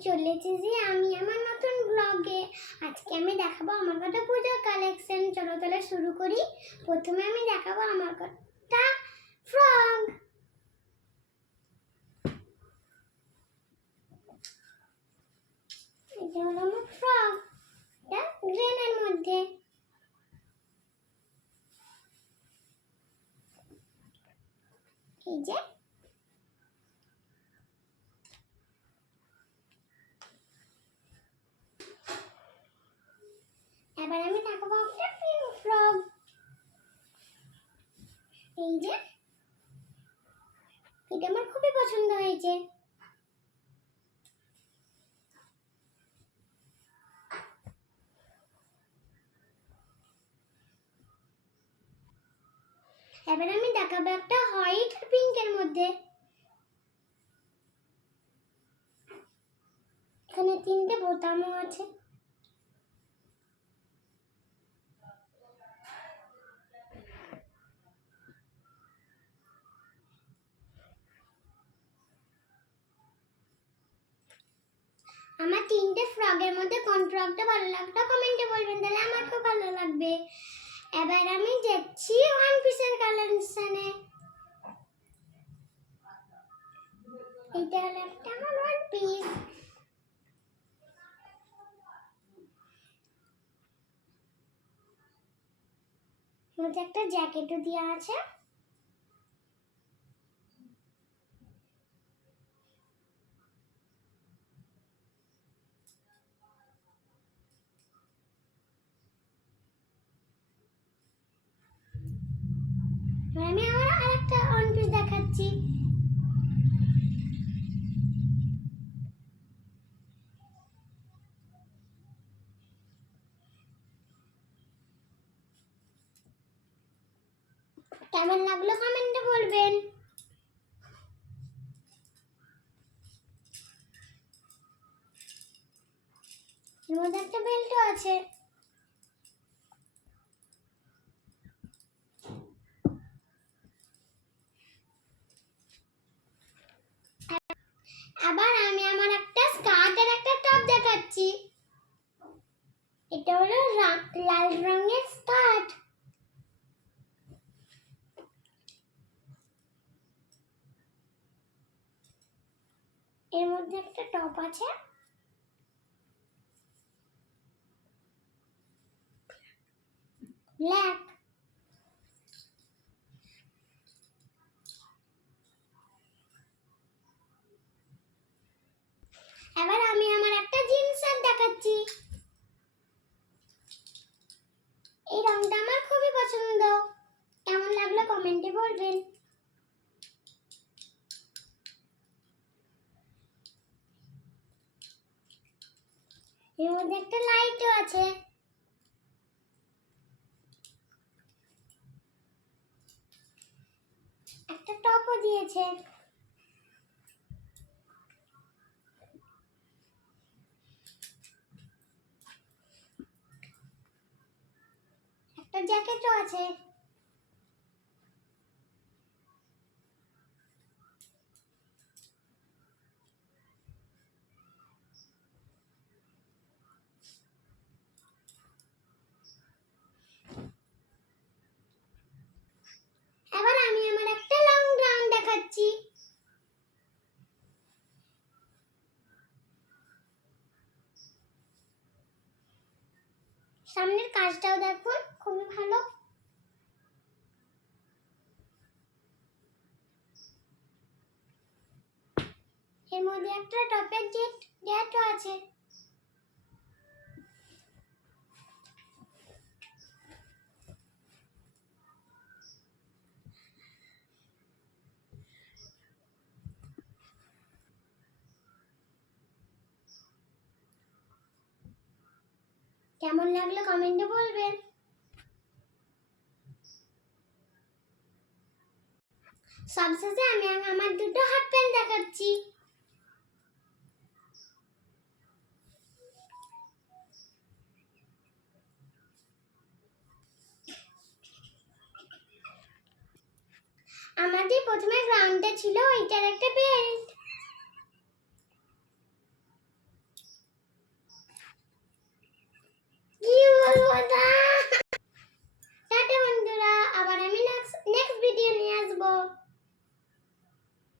চলে এসেছি আমি আমার নতুন ব্লগে। আজকে আমি দেখাবো আমার কটা পূজার কালেকশন। চলো তাহলে শুরু করি। প্রথমে আমি দেখাবো আমার কটা ফ্রক। এটা হলো আমার ফ্রক, এটা গ্রিনের মধ্যে। এই যে এবার আমি দেখাবো একটা পিঙ্ক ফ্রক। এই যে এটা আমার খুবই পছন্দ হয়েছে। এবার আমি দেখাবো একটা হোয়াইট আর পিঙ্কের মধ্যে। এখানে তিনটে বোতামও আছে। আমার তিনটে ফ্রকের মধ্যে কোন ফ্রকটা ভালো লাগতো কমেন্টে বলবেন, তাহলে আমার খুব ভালো লাগবে। এবার আমি যাচ্ছি ওয়ান পিসের কালেকশনে। এটা হলো একটা আমার ওয়ান পিস। মধ্যে একটা জ্যাকেটও দেওয়া আছে। আমি আমার আরেকটা ওয়ান পিস দেখাচ্ছি। কেমন লাগলো কমেন্টে বলবেন। এর মধ্যে একটা বেল্টও আছে। আবার আমি আমার একটা স্কার্ট আর একটা টপ দেখাচ্ছি। এটা হলো লাল রঙের স্কার্ট। এর মধ্যে একটা টপ আছে। ব্ল্যাক। এবার আমি আমার একটা জিন্স শার্ট দেখাচ্ছি। এই রংটা আমার খুবই পছন্দ। কেমন লাগলো কমেন্টে বলবেন। এর মধ্যে একটা লাইটও আছে। একটা টপও দিয়েছে। একটা জ্যাকেটও আছে। এবার আমি আমার একটা লং গাউন দেখাচ্ছি। সামনের কাজটাও দেখুন, খুবই ভালো। এর মধ্যে একটা টপের জেটও আছে। কেমন লাগলো কমেন্টে বলবেন। সবশেষে আমি আমার দুটো হাফ প্যান্ট দেখাচ্ছি। আমাদের প্রথমে গ্রাউন্ডটা ছিল ওইটার একটা